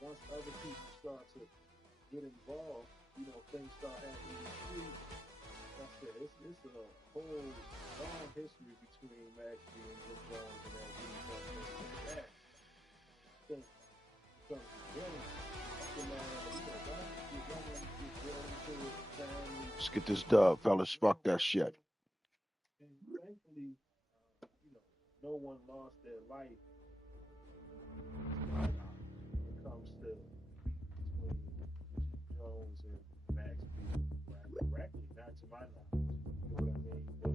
once other people start to get involved, things start happening in the street. Like I said, it's a whole long history between Max B and Jim Jones and that that thing becomes the game. So now, once you're running, you're into it, family, Let's get this dub, fellas. Fuck that shit. and thankfully, no one lost their life to my knowledge when it comes to beef between Jim Jones and Max B directly, not to my knowledge. You know what I mean? But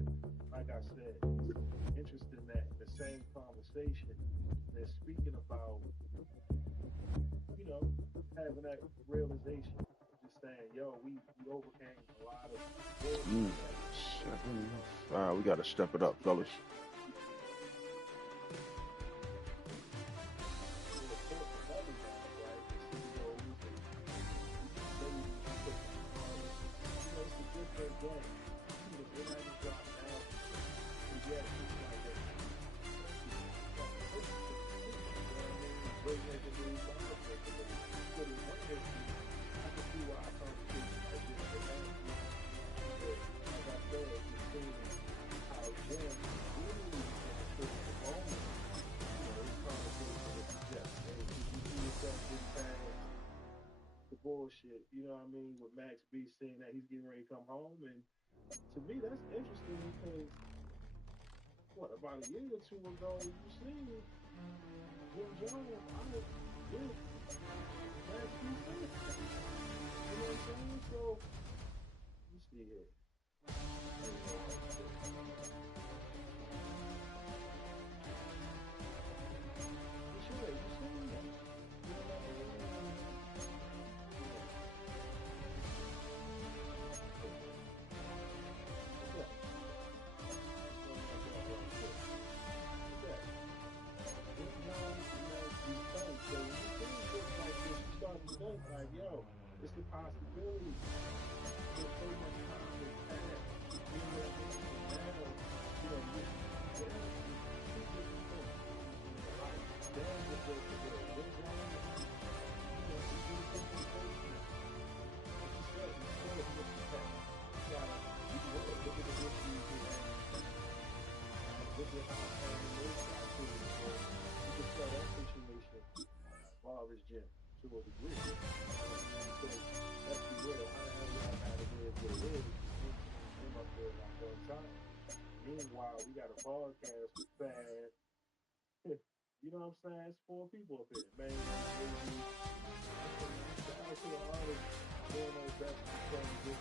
like I said, it's interesting that in the same conversation, they're speaking about, you know, having that realization. Just saying, yo, we overcame a lot of bullshit Mm. that was Seven. We gotta step it up, fellas. The bullshit, you know what I mean, with Max B saying that he's getting ready to come home. And to me, that's interesting because, what, about a year or two ago, you seen Jim Jones out with Max B saying, you know what I'm saying? So, let's see here. You should, you seen that. You know what I mean? Like, yo, it's a possibility. There's so much time that's passed. You know what I mean? And now, there's two different things. Like, damn, the Jim Jones, he's in a different place now. Like you said, he's still a Mr. Tech. You can look at the history of his look at how those guys do it. So you can tell that situation bothers Jim to a degree. Because let's be real, how the hell y'all got it is what it is? Him up there like on time. Meanwhile, we got a podcast with Fad. You know what I'm saying? It's four people up here. Man, shout out to the artists doing their best to try to get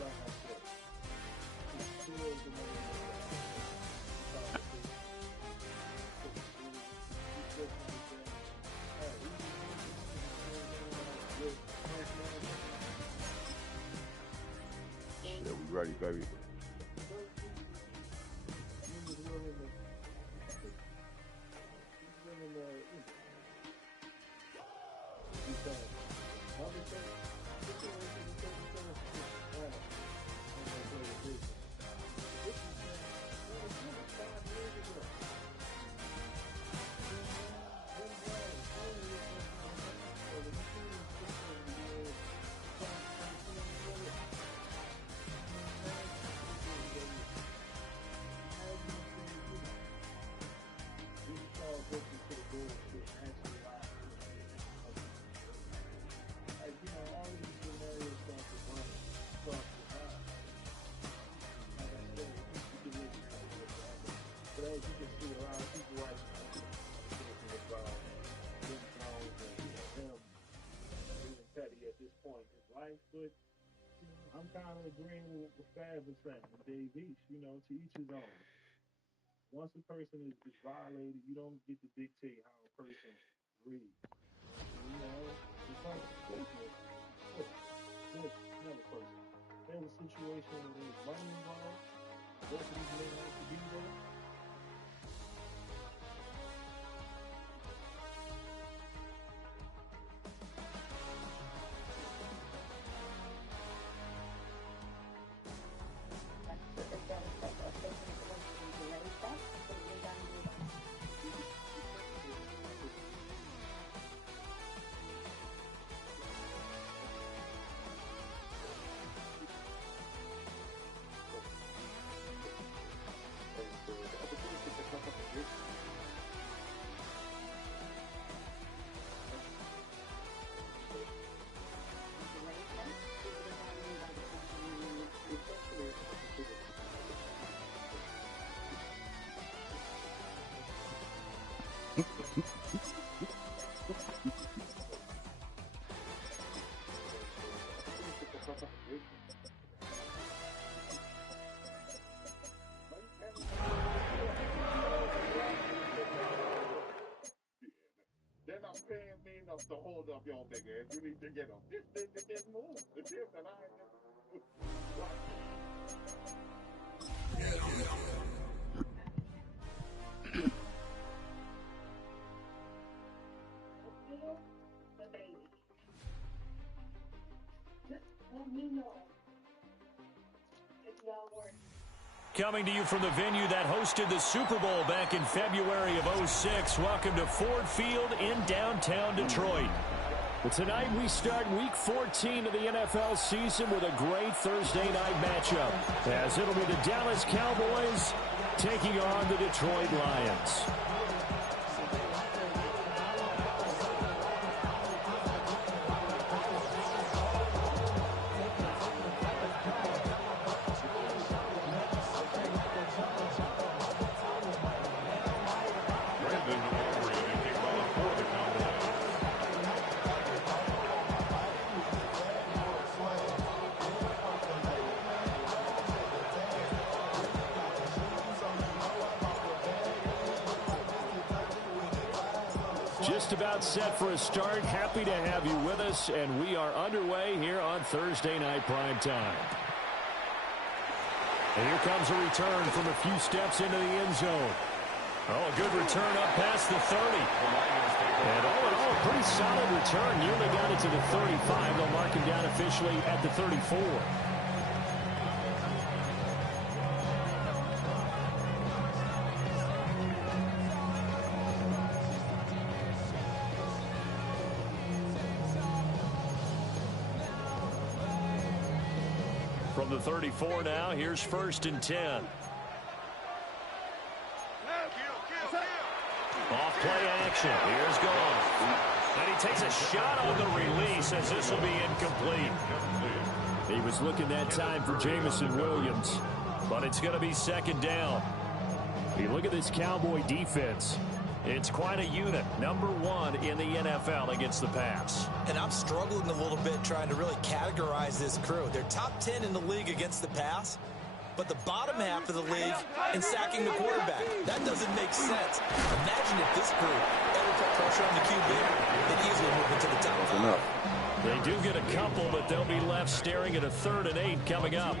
like I said, it's still the Yeah, we ready, baby. But as you can see, a lot of people right now thinking about Jim Jones and him being petty at this point in his life. But I'm kind of agreeing with Fab was saying, and Dave East, to each his own. Once a person is violated, you don't get to dictate how a person reads. It's like, look, another person. There's a situation where there's money involved, both of these men have to be there. They're not paying me enough to hold up your nigga, and you need to get them. This nigga didn't move. The tip that I ain't Coming to you from the venue that hosted the Super Bowl back in February of '06. Welcome to Ford Field in downtown Detroit. Well, tonight we start Week 14 of the NFL season with a great Thursday night matchup, as it'll be the Dallas Cowboys taking on the Detroit Lions. Just about set for a start. Happy to have you with us, and we are underway here on Thursday Night Prime Time. And here comes a return from a few steps into the end zone. Oh, a good return up past the 30. And all in all, a pretty solid return. Nearly got it to the 35. They'll mark him down officially at the 34. From the 34 now, here's 1st and 10. Off play action. Here's Goff. And he takes a shot on the release as this will be incomplete. He was looking that time for Jamison Williams, but it's going to be 2nd down. You look at this Cowboy defense. It's quite a unit. #1 in the NFL against the pass. And I'm struggling a little bit trying to really categorize this crew. They're top 10 in the league against the pass, but the bottom half of the league in sacking the quarterback. That doesn't make sense. Imagine if this crew ever put pressure on the QB, they'd easily move into the top 5. They do get a couple, but they'll be left staring at a 3rd and 8 coming up.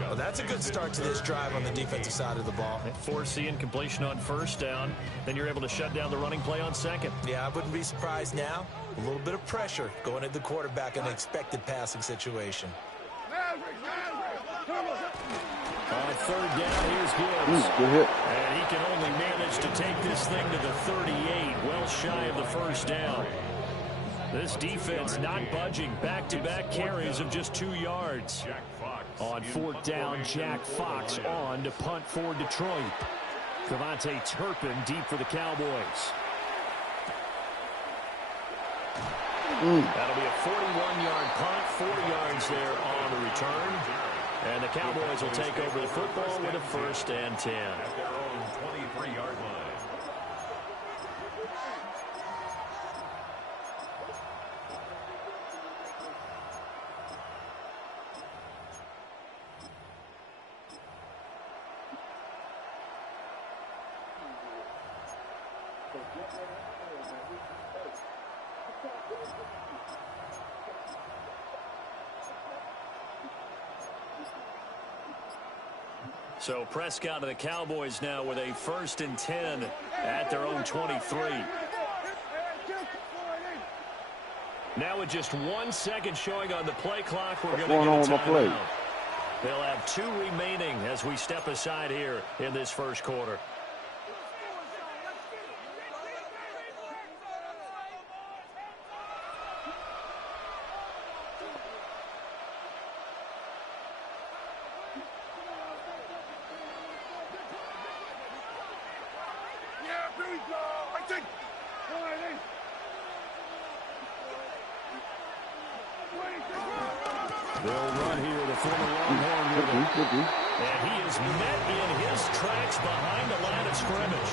Well, that's a good start to this drive on the defensive side of the ball. Force the incompletion on 1st down. Then you're able to shut down the running play on 2nd. Yeah, I wouldn't be surprised now. A little bit of pressure going at the quarterback in an expected passing situation. On 3rd down, here's Gibbs. Good hit. And he can only manage to take this thing to the 38, well shy of the 1st down. This defense not budging. Back-to-back carries of just 2 yards. On 4th down, Jack Fox on to punt for Detroit. Devontae Turpin deep for the Cowboys. That'll be a 41-yard punt, 4 yards there on the return. And the Cowboys will take over the football with a 1st and 10. At their own 23-yard line. So Prescott of the Cowboys now with a 1st and 10 at their own 23. Now with just 1 second showing on the play clock, we're going to get a timeout. They'll have 2 remaining as we step aside here in this 1st quarter. They'll run here, the former Longhorn with it. And he is met in his tracks behind the line of scrimmage.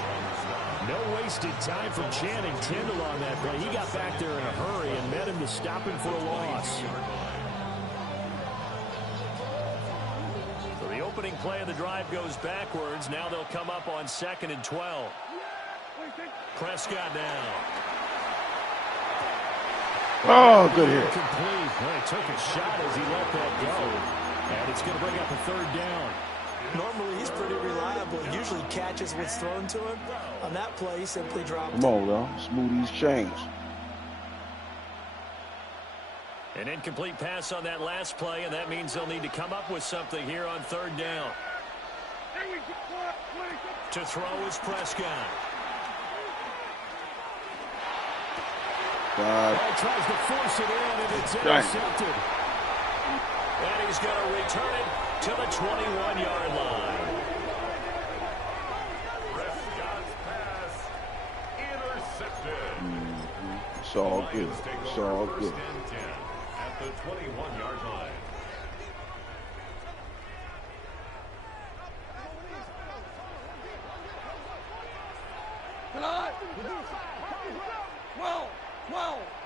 No wasted time from Channing Tindall on that play. He got back there in a hurry and met him to stop him for a loss. So the opening play of the drive goes backwards. Now they'll come up on 2nd and 12. Prescott now. Oh, good hit. Complete. Well, he took a shot as he let that go. And it's going to bring up a 3rd down. Normally, he's pretty reliable. Usually catches what's thrown to him. On that play, he simply dropped Come on, though. Smoothies change. An incomplete pass on that last play, and that means they'll need to come up with something here on 3rd down. To throw is Prescott. Tries to force it in, and it's intercepted. And he's going to return it to the 21-yard line. Prescott's pass intercepted. It's all good. It's all good. 1st and 10 at the 21-yard line.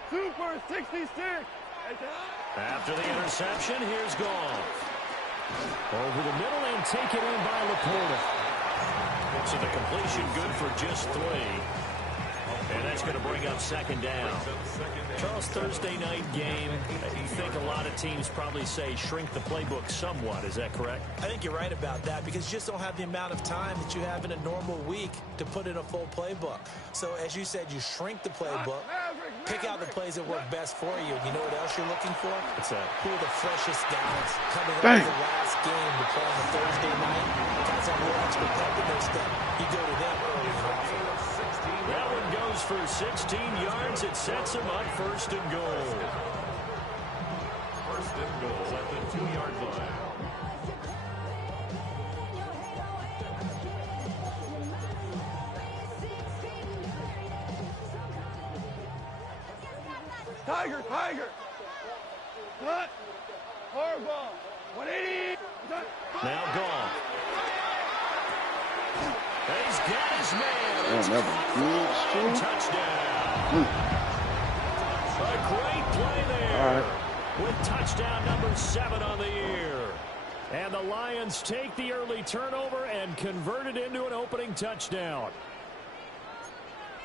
Super 66. After the interception, here's Goff. Over the middle and taken in by Laporta. So the completion good for just 3. And that's going to bring up 2nd down. Charles, Thursday night game, you think a lot of teams probably say shrink the playbook somewhat. Is that correct? I think you're right about that because you just don't have the amount of time that you have in a normal week to put in a full playbook. So as you said, you shrink the playbook, pick out the plays that work best for you. You know what else you're looking for? What's that? Who are the freshest guys coming up to the last game to play on a Thursday night? Guys have a little extra pep in their step. You go to them early and often. That one goes for 16 yards. It sets him up 1st and goal. 1st and goal at the 2-yard line. Tiger. Cut. Hardball. 180. Now Goff. He's got his man. Oh, that was good. Touchdown. A great play there. All right. With touchdown number 7 on the year. And the Lions take the early turnover and convert it into an opening touchdown.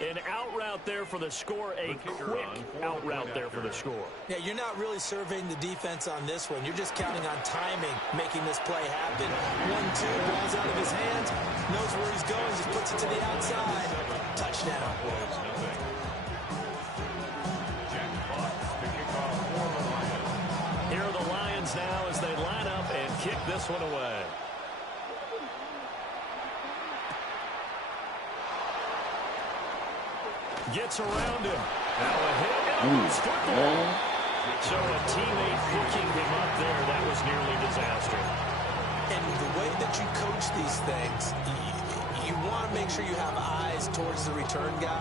An out route there for the score, a quick out route there for the score. Yeah, you're not really surveying the defense on this one. You're just counting on timing, making this play happen. 1-2, ball's out of his hands, knows where he's going, just puts it to the outside. Touchdown. Here are the Lions now as they line up and kick this one away. Gets around him. Now a hit and a football. So a teammate picking him up there, that was nearly disaster. And the way that you coach these things, you want to make sure you have eyes towards the return guy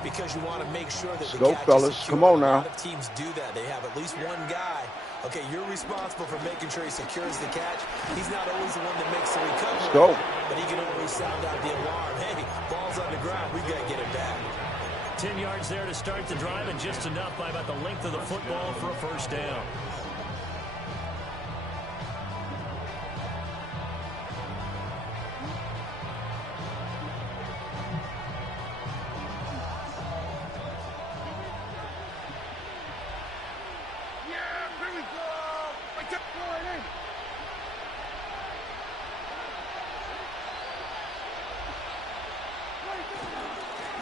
because you want to make sure that the catch is secure. Come on now. A lot of teams do that. They have at least one guy. Okay, you're responsible for making sure he secures the catch. He's not always the one that makes the recovery. Let's go. But he can always sound out the alarm. Hey, ball's on the ground. We got to get it back. 10 yards there to start the drive, and just enough by about the length of the football for a 1st down.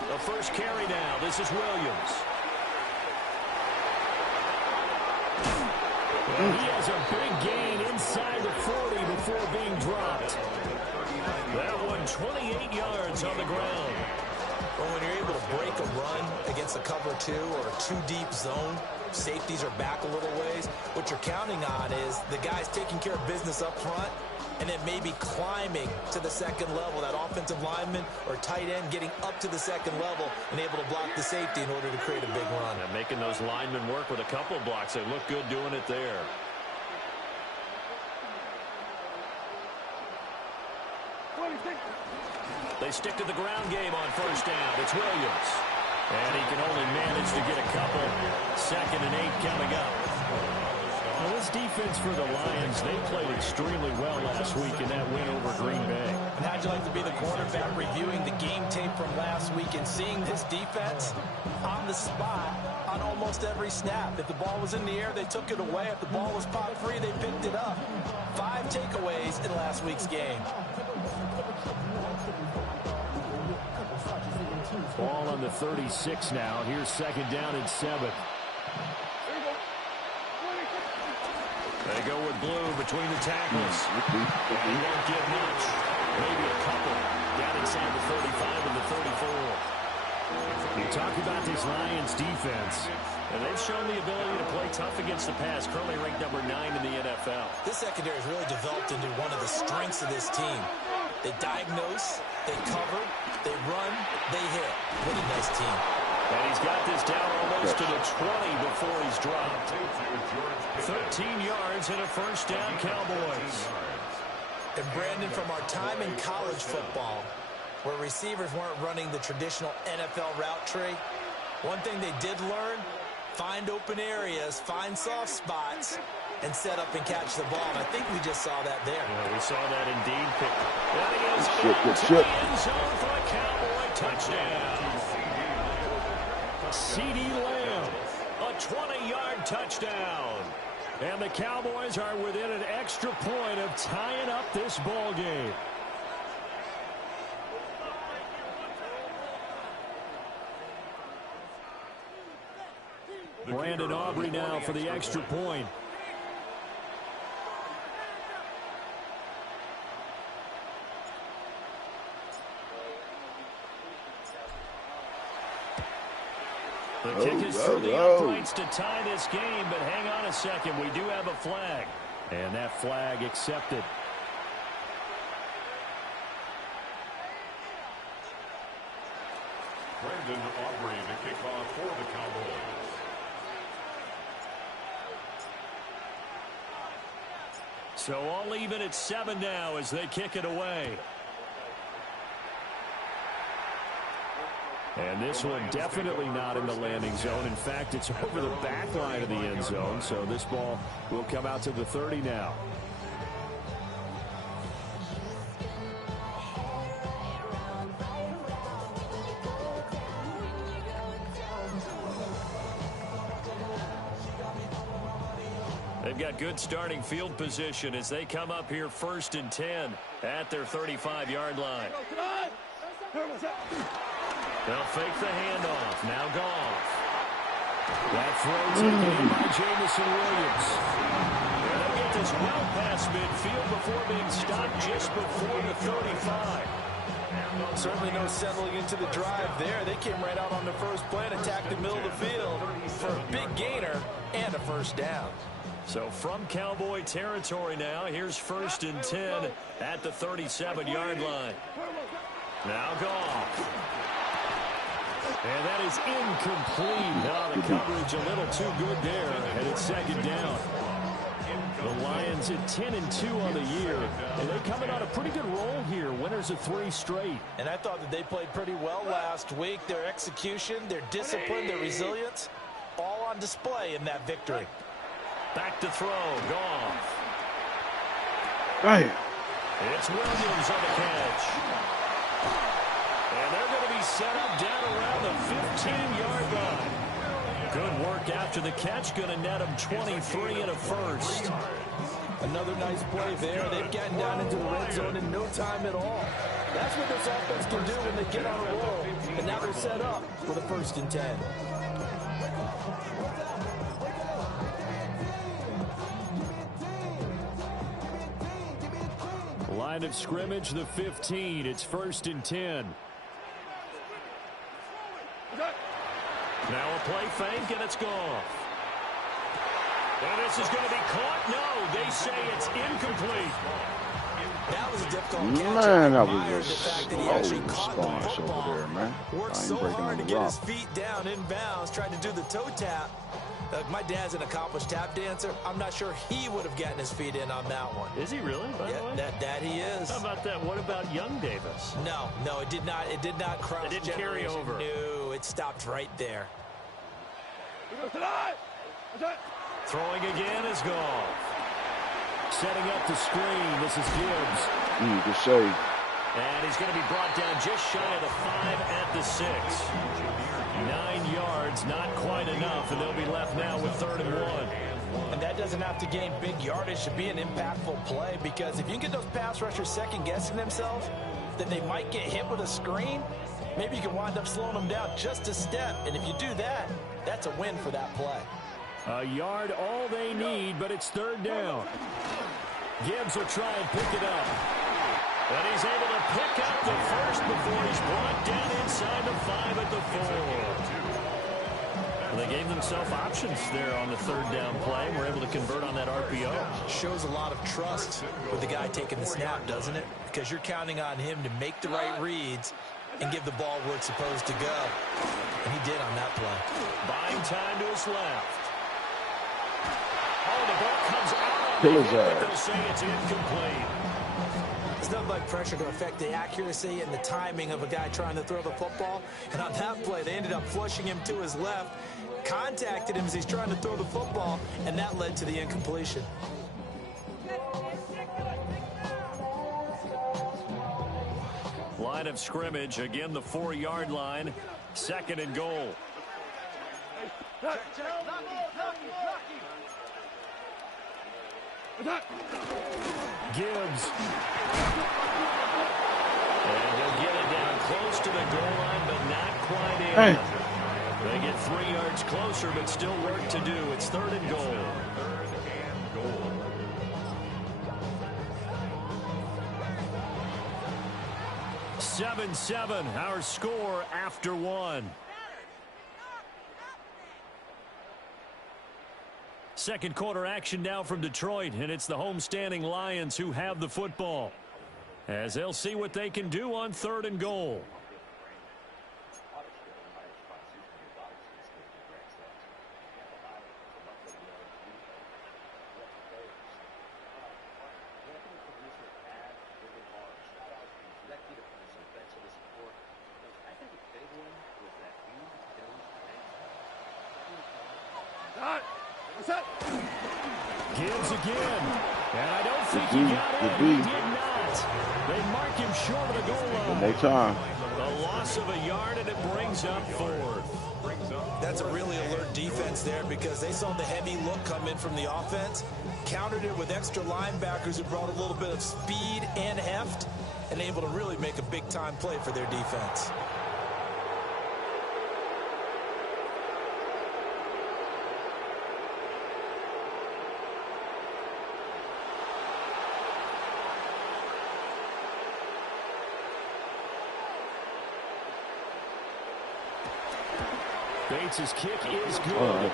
The first carry now. This is Williams. And he has a big gain inside the 40 before being dropped. That one 28 yards on the ground. Well, when you're able to break a run against a cover 2 or a 2-deep zone, safeties are back a little ways. What you're counting on is the guys taking care of business up front and then maybe climbing to the 2nd level, that offensive lineman or tight end getting up to the 2nd level and able to block the safety in order to create a big run. And making those linemen work with a couple of blocks. They look good doing it there. They stick to the ground game on first down. It's Williams. And he can only manage to get a couple. 2nd and 8 coming up. Well, this defense for the Lions, they played extremely well last week in that win over Green Bay. And how'd you like to be the quarterback reviewing the game tape from last week and seeing this defense on the spot on almost every snap? If the ball was in the air, they took it away. If the ball was pop free, they picked it up. 5 takeaways in last week's game. Ball on the 36 now. Here's 2nd down and 7. They go with blue between the tackles. And he won't get much. Maybe a couple. Down inside the 35 and the 34. You talk about this Lions defense. And they've shown the ability to play tough against the pass. Currently ranked number 9 in the NFL. This secondary has really developed into one of the strengths of this team. They diagnose, they cover, they run, they hit. What a nice team. And he's got this down almost to the 20 before he's dropped. 13 yards and a first down, Cowboys. And Brandon, from our time in college football, where receivers weren't running the traditional NFL route tree, one thing they did learn, find open areas, find soft spots, and set up and catch the ball. And I think we just saw that there. Yeah, we saw that indeed. That is into the end zone for a Cowboy touchdown. CeeDee Lamb, a 20-yard touchdown. And the Cowboys are within an extra point of tying up this ball game. Brandon Aubrey now for the extra point. The kick is through the uprights to tie this game, but hang on a second. We do have a flag. And that flag accepted. Brandon Aubrey, the kickoff for the Cowboys. So all even at 7 now as they kick it away. And this one definitely not in the landing zone. In fact, it's over the back line of the end zone. So this ball will come out to the 30 now. They've got good starting field position as they come up here 1st and 10 at their 35-yard line. They'll fake the handoff. Now Goff. That throw taken by Jameson Williams. And they'll get this well past midfield before being stopped just before the 35. Certainly no settling into the drive there. They came right out on the first play and attacked the middle of the field for a big gainer and a first down. So from Cowboy territory now, here's 1st and 10 at the 37-yard line. Now Goff. And that is incomplete. Now the coverage a little too good there, and it's 2nd down. The Lions at 10-2 on the year, and they coming on a pretty good roll here. Winners of 3 straight. And I thought that they played pretty well last week. Their execution, their discipline, their resilience, all on display in that victory. Back to throw, Goff. Right. It's Williams on the catch. And they're going to be set up down around the 15-yard line. Good work after the catch. Going to net them 23 and a first. Another nice play there. They've gotten down into the red zone in no time at all. That's what this offense can do when they get on a roll. And now they're set up for the 1st and 10. Line of scrimmage, the 15. It's 1st and 10. Now a play fake, and it's gone. And this is going to be caught. No, they say it's incomplete. That was a difficult catch. Man, that was a slow response over there, man. Worked so hard to get his feet down inbounds, tried to do the toe tap. My dad's an accomplished tap dancer. I'm not sure he would have gotten his feet in on that one. Is he really, by the way? That he is. How about that? What about young Davis? No, it did not. It did not cross. It didn't carry over. No, it stopped right there. Throwing again is gone. Setting up the screen. This is Gibbs. Good save. And he's going to be brought down just shy of the 5 at the 6. 9 yards, not quite enough, and they'll be left now with 3rd and 1. And that doesn't have to gain big yardage to be an impactful play, because if you can get those pass rushers second-guessing themselves, then they might get hit with a screen. Maybe you can wind up slowing them down just a step, and if you do that, that's a win for that play. A yard all they need, but it's 3rd down. Gibbs will try and pick it up. But he's able to pick up the first before he's brought down inside the 5 at the 4. Well, they gave themselves options there on the 3rd down play and were able to convert on that RPO. Shows a lot of trust with the guy taking the snap, doesn't it? Because you're counting on him to make the right reads and give the ball where it's supposed to go. And he did on that play. Buying time to his left. Oh, the ball comes out. They'll say it's incomplete. It's nothing like pressure to affect the accuracy and the timing of a guy trying to throw the football. And on that play, they ended up flushing him to his left, contacted him as he's trying to throw the football, and that led to the incompletion. Line of scrimmage, again the 4-yard line, 2nd and goal. Gibbs. And he'll get it down close to the goal line, but not quite in. They get 3 yards closer, but still work to do. It's 3rd and goal. 7-7, our score after 1. Second quarter action now from Detroit, and it's the homestanding Lions who have the football, as they'll see what they can do on 3rd and goal. Gibbs again, and I don't think he got it. He did not. They mark him short of the goal line. One more time. A loss of a yard, and it brings up 4th. That's a really alert defense there, because they saw the heavy look come in from the offense, countered it with extra linebackers who brought a little bit of speed and heft, and able to really make a big-time play for their defense. Bates' kick is good.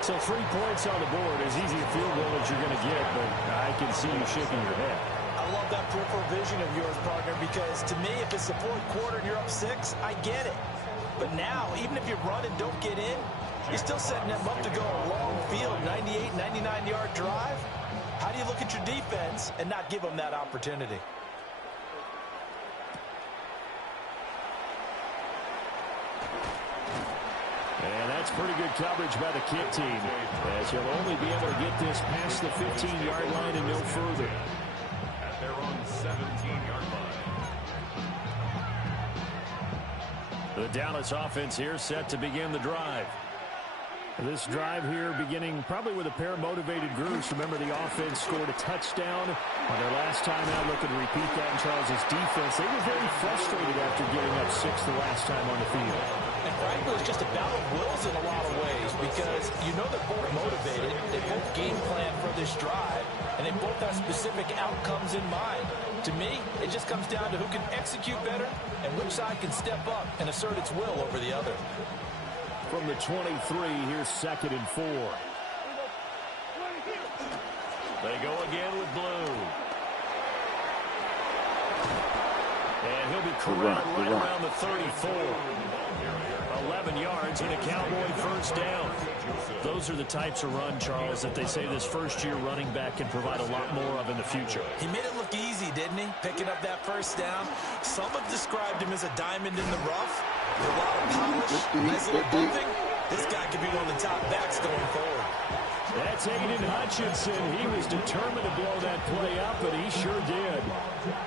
So 3 points on the board, as easy a field goal as you're going to get, but I can see you shaking your head. I love that peripheral vision of yours, partner, because to me, if it's the 4th quarter and you're up 6, I get it. But now, even if you run and don't get in, you're still setting them up to go a long field, 98, 99-yard drive. How do you look at your defense and not give them that opportunity? And that's pretty good coverage by the kick team, as he'll only be able to get this past the 15-yard line and no further. At their own 17-yard line. The Dallas offense here set to begin the drive. This drive here beginning probably with a pair of motivated groups. Remember, the offense scored a touchdown on their last time out. Looking to repeat that in Charles' defense. They were very frustrated after giving up 6 the last time on the field. And frankly, it's just a battle of wills in a lot of ways, because you know they're both motivated. They both game plan for this drive, and they both have specific outcomes in mind. To me, it just comes down to who can execute better and which side can step up and assert its will over the other. From the 23, here's 2nd and 4. They go again with Blue. And he'll be corralled right around the 34. A 11 yards and a Cowboy first down. Those are the types of run, Charles, that they say this first-year running back can provide a lot more of in the future. He made it look easy, didn't he? Picking up that first down. Some have described him as a diamond in the rough. With a lot of polish, nice little bumping. This guy could be one of the top backs going forward. That's Aiden Hutchinson. He was determined to blow that play up, and he sure did.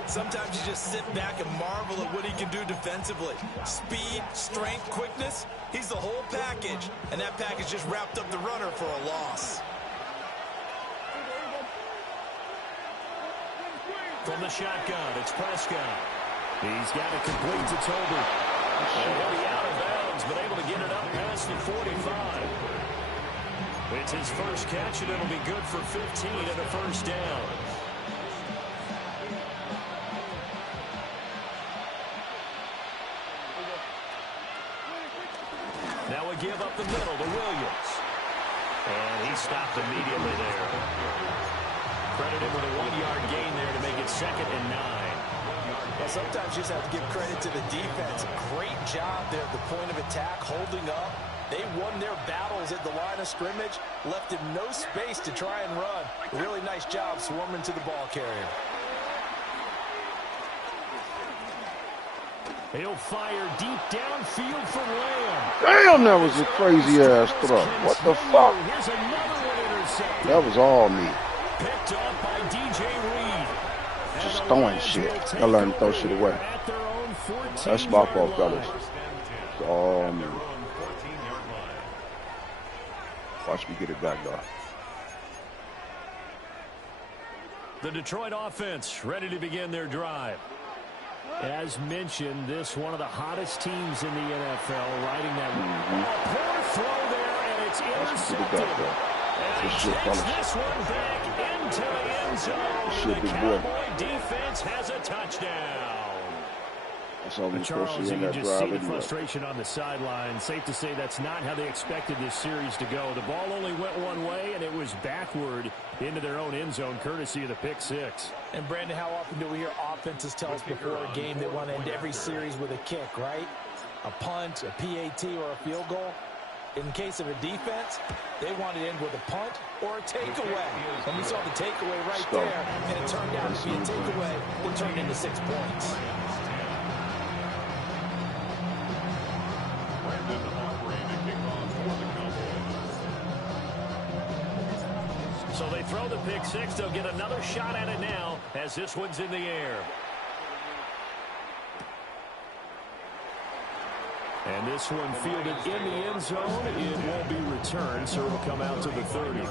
Sometimes you just sit back and marvel at what he can do defensively. Speed, strength, quickness. He's the whole package, and that package just wrapped up the runner for a loss. From the shotgun, it's Prescott. He's got it complete to Toby. And he'll be out of bounds, but able to get it up past the 45. It's his first catch, and it'll be good for 15 and a first down. Now we give up the middle to Williams. And he stopped immediately there. Credit him with a 1-yard gain there to make it 2nd and 9. Well, sometimes you just have to give credit to the defense. Great job there at the point of attack, holding up. They won their battles at the line of scrimmage, left him no space to try and run. Really nice job swarming to the ball carrier. He'll fire deep downfield from Lamb. Damn, that was a crazy-ass throw. What the fuck? Here's another one intercepted. That was all me. Picked off by DJ Reed. Just throwing shit. I learned to throw shit away. That's my fault, fellas. It's all me. Watch me get it back, though. The Detroit offense ready to begin their drive. As mentioned, this one of the hottest teams in the NFL, riding that poor throw there, and it's intercepted. And he takes this one back into the end zone. The Cowboy defense has a touchdown. But Charles, you can just see the frustration on the sideline. Safe to say that's not how they expected this series to go. The ball only went one way, and it was backward into their own end zone, courtesy of the pick six. And, Brandon, how often do we hear offenses tell us before a game they want to end every series with a kick, right? A punt, a PAT, or a field goal. In case of a defense, they want to end with a punt or a takeaway. And we saw the takeaway right there, and it turned out to be a takeaway that turned into 6 points. So they throw the pick six. They'll get another shot at it now as this one's in the air. And this one fielded in the end zone. It won't be returned, so it'll come out to the 30.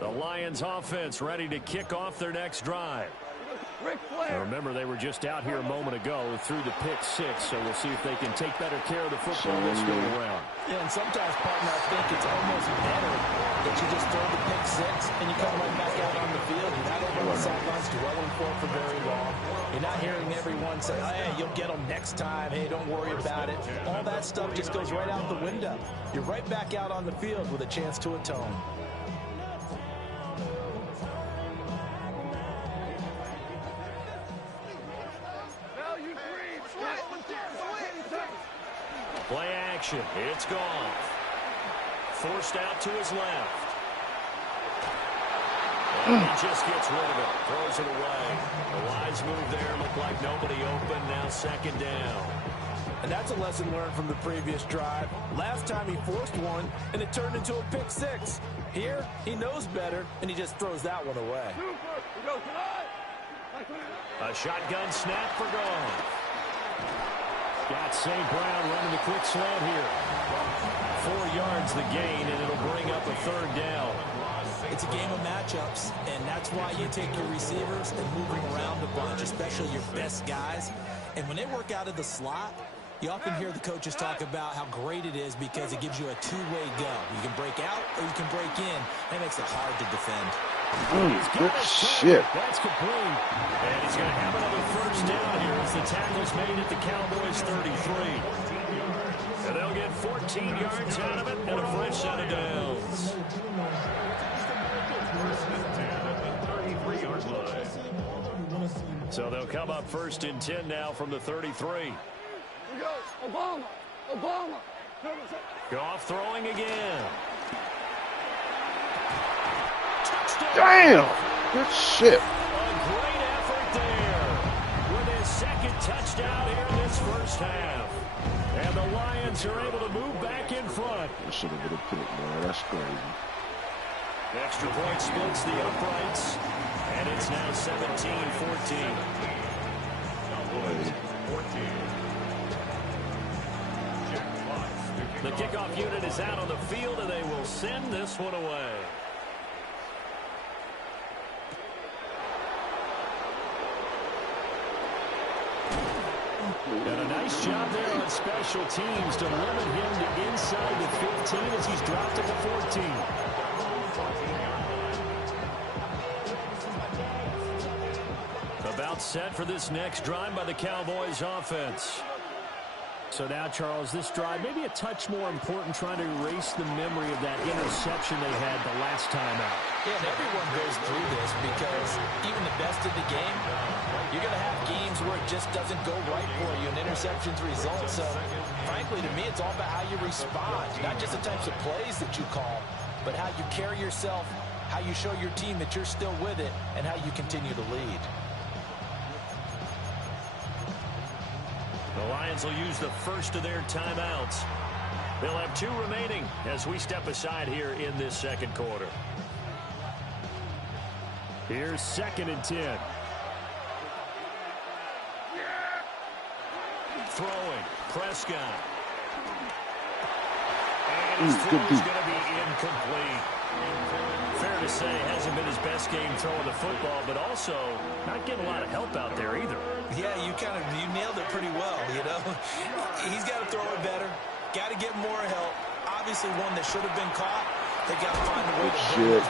The Lions offense ready to kick off their next drive. Now remember, they were just out here a moment ago through the pick six, so we'll see if they can take better care of the football this go around. Yeah, and sometimes, partner, I think it's almost better that you just throw the pick six and you come right back out on the field. You're not over on the sidelines dwelling for very long. You're not hearing everyone say, hey, you'll get them next time. Hey, don't worry about it. All that stuff just goes right out the window. You're right back out on the field with a chance to atone. Play action. It's gone. Forced out to his left. And he just gets rid of it. Throws it away. The wise move there. Looked like nobody open. Now 2nd down. And that's a lesson learned from the previous drive. Last time he forced one, and it turned into a pick six. Here, he knows better, and he just throws that one away. A shotgun snap for Goff. Got St. Brown running the quick slant here. 4 yards the gain, and it'll bring up a 3rd down. It's a game of matchups, and that's why you take your receivers and move them around a bunch, especially your best guys. And when they work out of the slot, you often hear the coaches talk about how great it is because it gives you a two-way go. You can break out or you can break in. That makes it hard to defend. Good shit. That's complete. And he's going to have another 1st down here as the tackle's made at the Cowboys 33. And they'll get 14 yards out of it and a fresh set of downs. So they'll come up 1st and 10 now from the 33. Obama. Goff throwing again. Touchdown. Damn! Good shit. A great effort there with his 2nd touchdown here in this first half. And the Lions are able to move back in front. That should have been a pick, man. That's crazy. Extra point splits the uprights. And it's now 17-14. The kickoff unit is out on the field, and they will send this one away. And a nice job there on special teams to limit him to inside the 15 as he's dropped at the 14. About set for this next drive by the Cowboys offense. So now, Charles, this drive maybe a touch more important, trying to erase the memory of that interception they had the last time out. Yeah, and everyone goes through this because even the best in the game, you're going to have games where it just doesn't go right for you, and interceptions result. So, frankly, to me, it's all about how you respond, not just the types of plays that you call, but how you carry yourself, how you show your team that you're still with it, and how you continue to lead. The Lions will use the first of their timeouts. They'll have 2 remaining as we step aside here in this second quarter. Here's 2nd and 10. Throwing. Prescott. And his throw is going to be incomplete. Fair to say, hasn't been his best game throwing the football, but also not getting a lot of help out there either. Yeah, you nailed it pretty well, you know. He's got to throw it better. Got to get more help. Obviously, one that should have been caught. They got to find a way to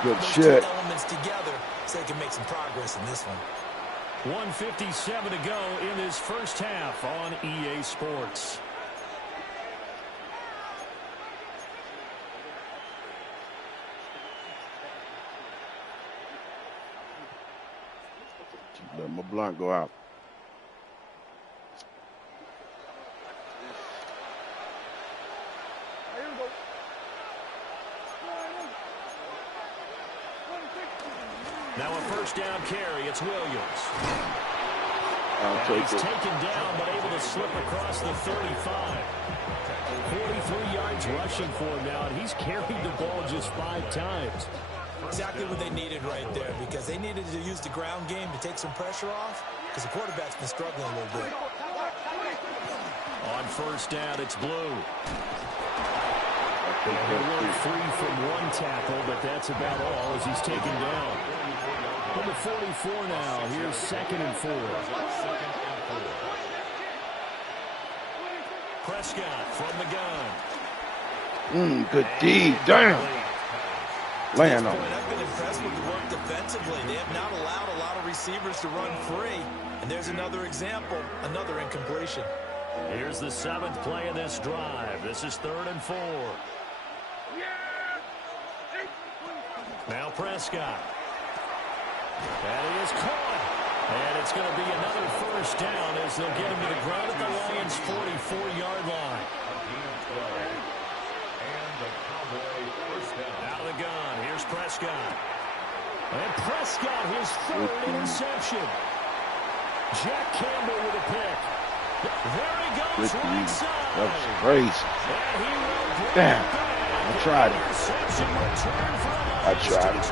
bring those 2 elements together so they can make some progress in this one. 1:57 to go in this first half on EA Sports. Let my blunt go out. Now a first down carry. It's Williams. He's taken down, but able to slip across the 35. 43 yards rushing for him now, and he's carried the ball just 5 times. Exactly what they needed right there, because they needed to use the ground game to take some pressure off, because the quarterback's been struggling a little bit. On first down, it's Blue. He'll free from 1 tackle, but that's about all as he's taken down. Number 44 now. Here's 2nd and 4. Prescott from the gun. Good D. Damn. Land on. I've been impressed with the work defensively. They have not allowed a lot of receivers to run free. And there's another example, another incompletion. Here's the 7th play of this drive. This is 3rd and 4. Now Prescott. And he is caught. And it's going to be another first down as they'll get him to the ground at the Lions' 44-yard line. Out of the gun. Here's Prescott. And Prescott, his 3rd interception. Jack Campbell with a pick. There he goes right side. That was crazy. Damn. I tried it. I tried it.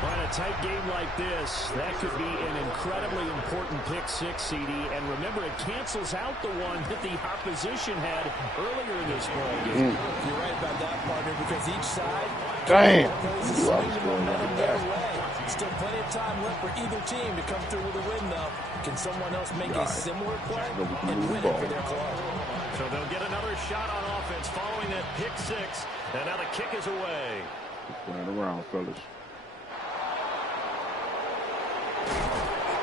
But a tight game like this, that could be an incredibly important pick 6, CD. And remember, it cancels out the one that the opposition had earlier in this ball game. You're right about that, partner, because each side... Damn. Still plenty of time left for either team to come through with a win, though. Can someone else make a similar play and win it for their club? So they'll get another shot on offense following that pick 6. And now the kick is away. Turn around, fellas.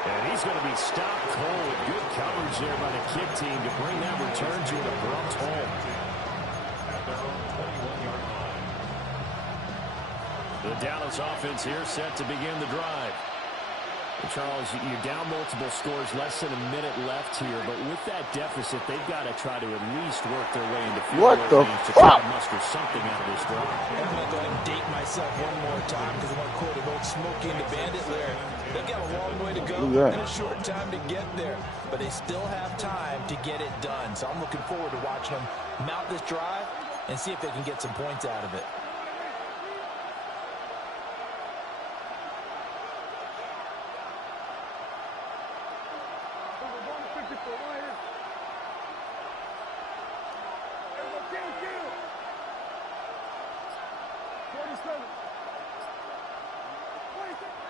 And he's going to be stopped cold. Good coverage there by the kick team to bring that return to an abrupt halt. The Dallas offense here set to begin the drive. Charles, you're down multiple scores, less than a minute left here, but with that deficit, they've got to try to at least work their way into field goal range to try to muster something out of this drive. I'm going to go ahead and date myself one more time because I want to quote an old Smokey and the Bandit lyric. They've got a long way to go and a short time to get there, but they still have time to get it done. So I'm looking forward to watching them mount this drive and see if they can get some points out of it.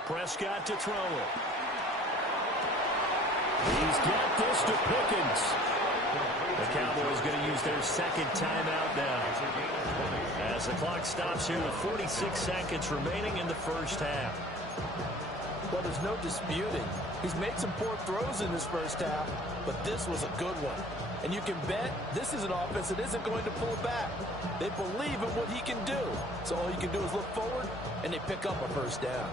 Prescott to throw it. He's got this to Pickens. The Cowboys going to use their second timeout now, as the clock stops here with 46 seconds remaining in the first half. Well, there's no disputing. He's made some poor throws in this first half, but this was a good one. And you can bet this is an offense that isn't going to pull back. They believe in what he can do. So all you can do is look forward, and they pick up a first down.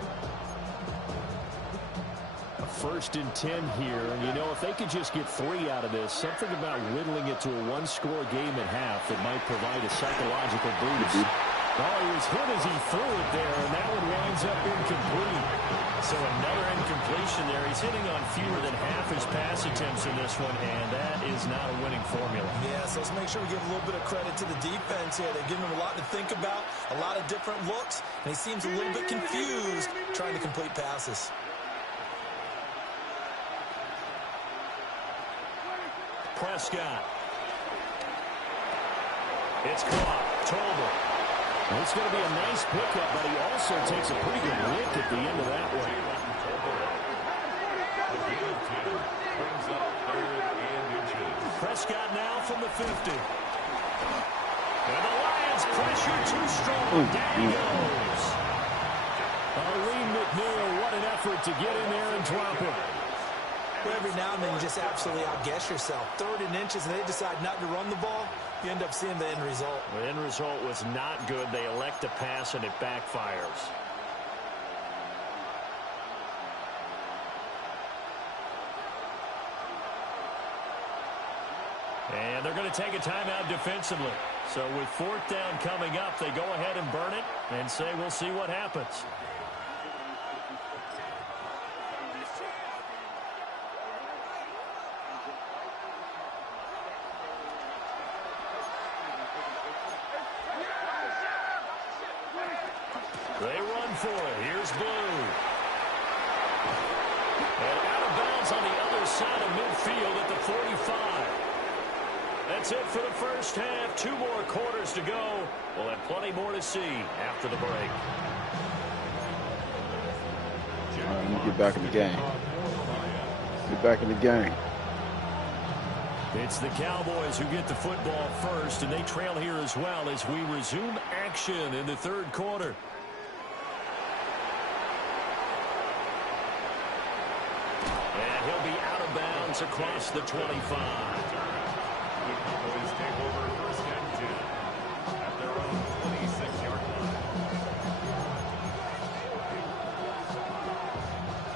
A 1st and 10 here, and you know, if they could just get 3 out of this, something about whittling it to a one-score game at half that might provide a psychological boost. Oh, he was hit as he threw it there, and that one winds up incomplete. So another incompletion there. He's hitting on fewer than half his pass attempts in this one, and that is not a winning formula. Yeah, so let's make sure we give a little bit of credit to the defense here. They're giving him a lot to think about, a lot of different looks, and he seems a little bit confused trying to complete passes. Prescott. It's caught. Tolbert. Well, it's going to be a nice pickup, but he also takes a pretty good lick at the end of that one. Prescott now from the 50. And the Lions pressure too strong. Down he goes. Lee McNeil, what an effort to get in there and drop it. Well, every now and then you just absolutely outguess yourself. 3rd and inches, and they decide not to run the ball. You end up seeing the end result. The end result was not good. They elect to pass, and it backfires. And they're going to take a timeout defensively. So with 4th down coming up, they go ahead and burn it and say, we'll see what happens. They run for it. Here's Blue. And out of bounds on the other side of midfield at the 45. That's it for the first half. 2 more quarters to go. We'll have plenty more to see after the break. All right, let me get back in the game. Get back in the game. It's the Cowboys who get the football first, and they trail here as well as we resume action in the 3rd quarter. And he'll be out of bounds across the 25. The Cowboys take over 1st and 10 at their own 26-yard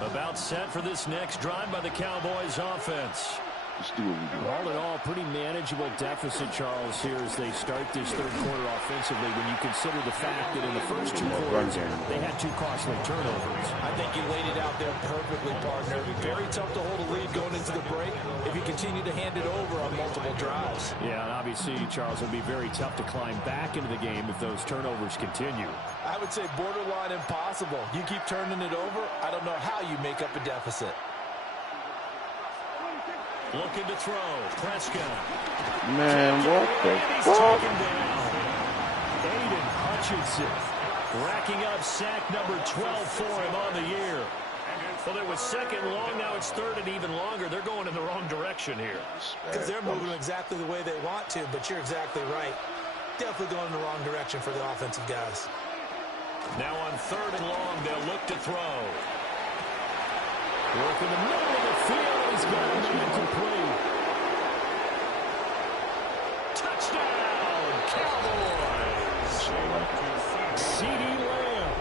line. About set for this next drive by the Cowboys offense. Let's do what we do. All in all, pretty manageable deficit, Charles, here as they start this 3rd quarter offensively when you consider the fact that in the first 2 quarters, they had 2 costly turnovers. I think you laid it out there perfectly, partner. Very tough to hold a lead going into the break if you continue to hand it over on multiple drives. Yeah, and obviously, Charles, it would be very tough to climb back into the game if those turnovers continue. I would say borderline impossible. You keep turning it over, I don't know how you make up a deficit. Looking to throw. Prescott. Man, what the fuck? Aiden Hutchinson racking up sack number 12 for him on the year. Well, it was 2nd long. Now it's 3rd and even longer. They're going in the wrong direction here. Because they're moving exactly the way they want to, but you're exactly right. Definitely going in the wrong direction for the offensive guys. Now on 3rd and long, they'll look to throw. Work in the middle of the field. He's got it incomplete. Touchdown, Cowboys. C.D. Lamb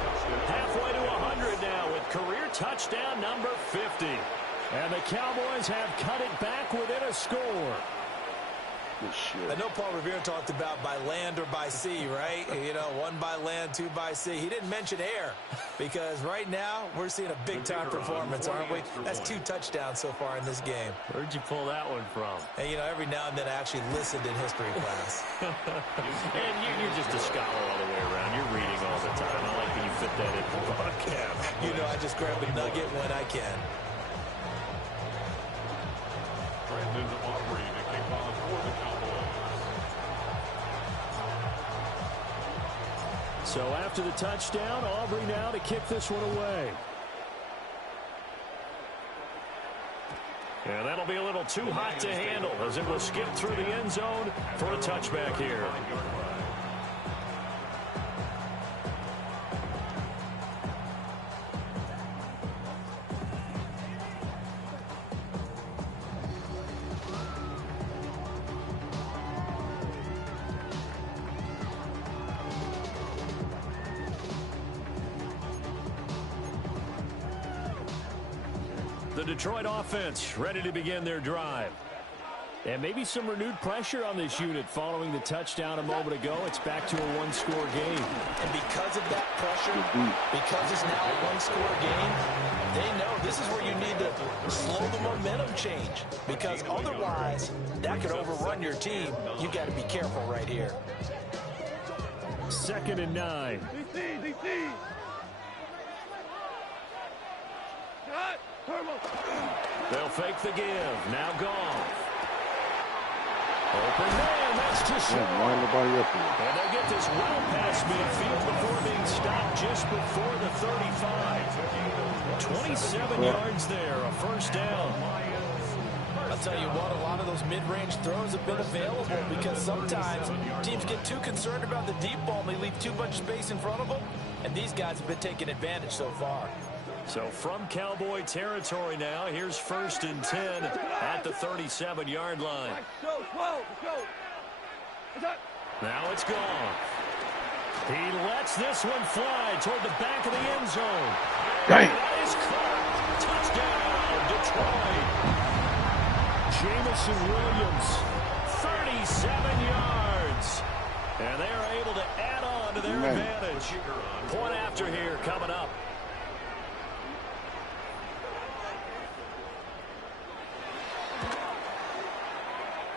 the Cowboys have cut it back within a score. Good shit. I know Paul Revere talked about by land or by sea, right? You know, one by land, two by sea. He didn't mention air because right now we're seeing a big-time performance, aren't we? That's 2 touchdowns so far in this game. Where'd you pull that one from? And, you know, every now and then I actually listened in history class. And you're just a scholar all the way around. You're reading all the time. I like that you fit that in the podcast. You know, I just grab a nugget when I can. Brandon Aubrey to kick off for the Cowboys. So after the touchdown, Aubrey now to kick this one away. And that'll be a little too hot to handle as it will skip through the end zone for a touchback here. The Detroit offense ready to begin their drive. And maybe some renewed pressure on this unit following the touchdown a moment ago. It's back to a one-score game. And because of that pressure, because it's now a one-score game, they know this is where you need to slow the momentum change. Because otherwise, that could overrun your team. You got to be careful right here. 2nd and 9. They'll fake the give. Now Goff. Open man. That's too slow. Line nobody up here. And they get this well past midfield before being stopped just before the 35. 27 yards there. A first down. I'll tell you what, a lot of those mid-range throws have been available because sometimes teams get too concerned about the deep ball and they leave too much space in front of them. And these guys have been taking advantage so far. So from Cowboy territory now, here's 1st and 10 at the 37-yard line. Now it's gone. He lets this one fly toward the back of the end zone. Dang. That is caught. Touchdown, Detroit. Jamison Williams, 37 yards. And they are able to add on to their advantage. Point after here coming up.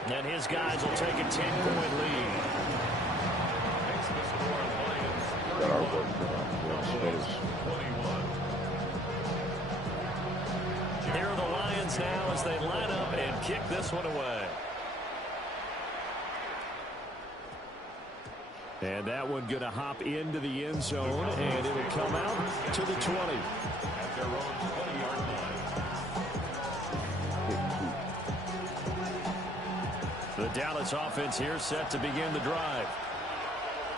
And his guys will take a 10-point lead. Got our work done. Here are the Lions now as they line up and kick this one away. And that one going to hop into the end zone, and it'll come out to the 20. At their own 20-yard line. The Dallas offense here set to begin the drive.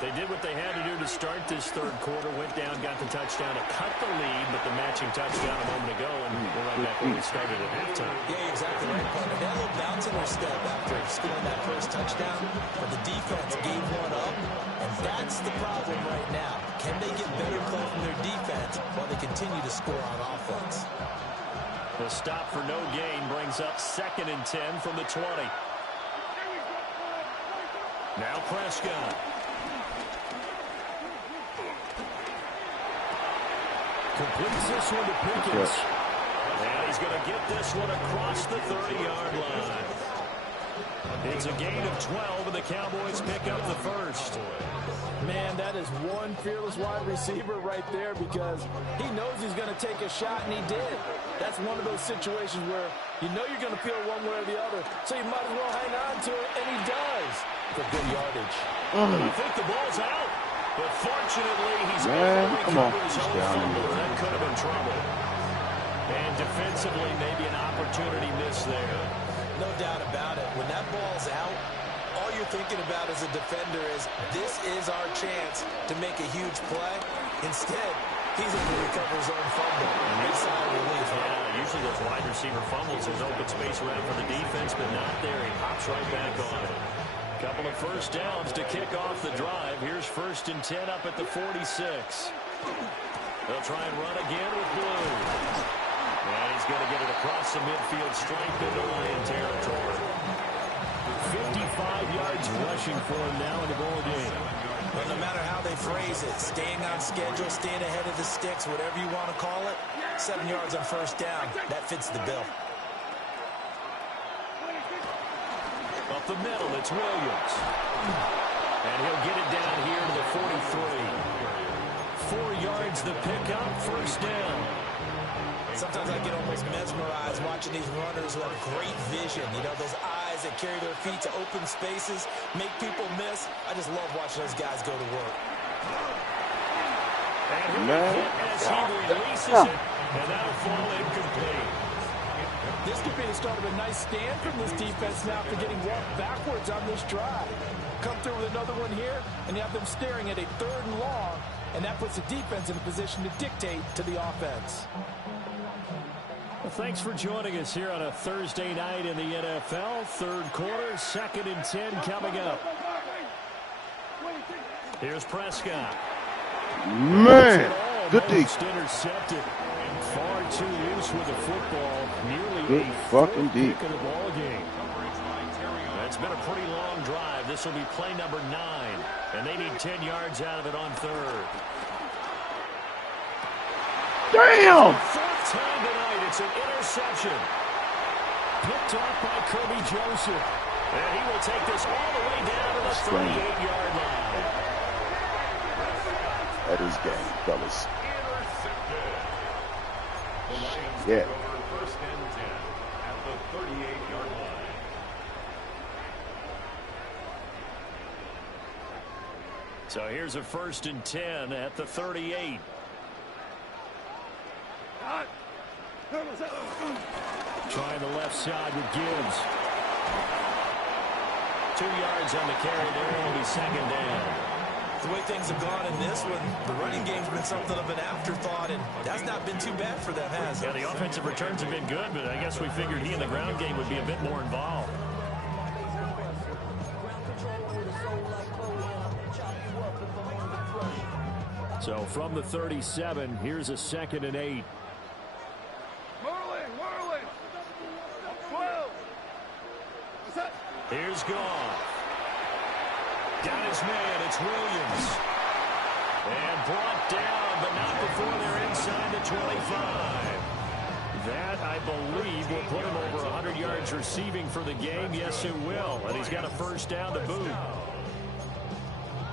They did what they had to do to start this third quarter, went down, got the touchdown to cut the lead, but the matching touchdown a moment ago, and we're right back where we started at halftime. Yeah, exactly right, partner. They had a little bounce in their step after scoring that first touchdown, but the defense gave one up, and that's the problem right now. Can they get better play from their defense while they continue to score on offense? The stop for no gain brings up 2nd and 10 from the 20. Now Prescott. Completes this one to Pickens. And he's going to get this one across the 30-yard line. It's a gain of 12, and the Cowboys pick up the first. Man, that is one fearless wide receiver right there because he knows he's going to take a shot, and he did. That's one of those situations where you know you're going to peel one way or the other, so you might as well hang on to it, and he does for good yardage. I think the ball's out, but fortunately he's able to recover his own fumble. That could have been trouble. And defensively, maybe an opportunity missed there. No doubt about it. When that ball's out, all you're thinking about as a defender is this is our chance to make a huge play. Instead, he's able to recover his own fumble. Big sigh of relief. Yeah, usually those wide receiver fumbles, there's open space around for the defense, but not there. He hops right back on it. Couple of first downs to kick off the drive. Here's 1st and 10 up at the 46. They'll try and run again with Blue. And he's going to get it across the midfield stripe into Lion territory. 55 yards rushing for him now in the ball game. Well, no matter how they phrase it, staying on schedule, staying ahead of the sticks, whatever you want to call it, 7 yards on first down. That fits the bill. Up the middle, it's Williams. And he'll get it down here to the 43. 4 yards the pickup, first down. Sometimes I get almost mesmerized watching these runners who have great vision. You know, those eyes that carry their feet to open spaces, make people miss. I just love watching those guys go to work. And as he releases it, and that'll fall incomplete. This could be the start of a nice stand from this defense now after getting walked backwards on this drive. Come through with another one here, and you have them staring at a 3rd and long, and that puts the defense in a position to dictate to the offense. Well, thanks for joining us here on a Thursday night in the NFL. 3rd quarter, 2nd and 10 coming up. Here's Prescott. Man, good D. Intercepted. Far too loose with the football. Nearly good fucking D. Of the ball game. It's been a pretty long drive. This will be play number 9, and they need 10 yards out of it on 3rd. Damn! 4th time tonight, it's an interception. Picked off by Kirby Joseph. And he will take this all the way down to the 38-yard line. That is game, fellas. Yeah. First and 10 at the 38-yard line. So here's a 1st and 10 at the 38. Trying the left side with Gibbs. 2 yards on the carry there. It'll be 2nd down. The way things have gone in this one, the running game's been something of an afterthought, and that's not been too bad for them, has it? Yeah, the offensive returns have been good, but I guess we figured he in the ground game would be a bit more involved. So from the 37, here's a 2nd and 8. Here's Goff. Got his man, it's Williams. And brought down, but not before they're inside the 25. That, I believe, will put him over 100 yards receiving for the game. Yes, it will. And he's got a 1st down to boot.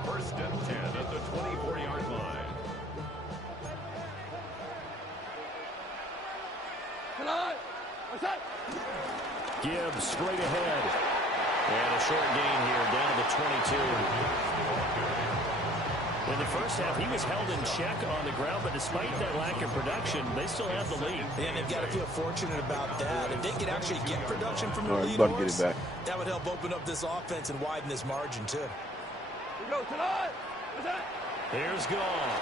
1st and 10 at the 24-yard line. Gibbs straight ahead. And a short gain here down to the 22. In the first half, he was held in check on the ground, but despite that lack of production, they still have the lead. And they've got to feel fortunate about that. If they could actually get production from the lead horse, that would help open up this offense and widen this margin, too. Here's Goff.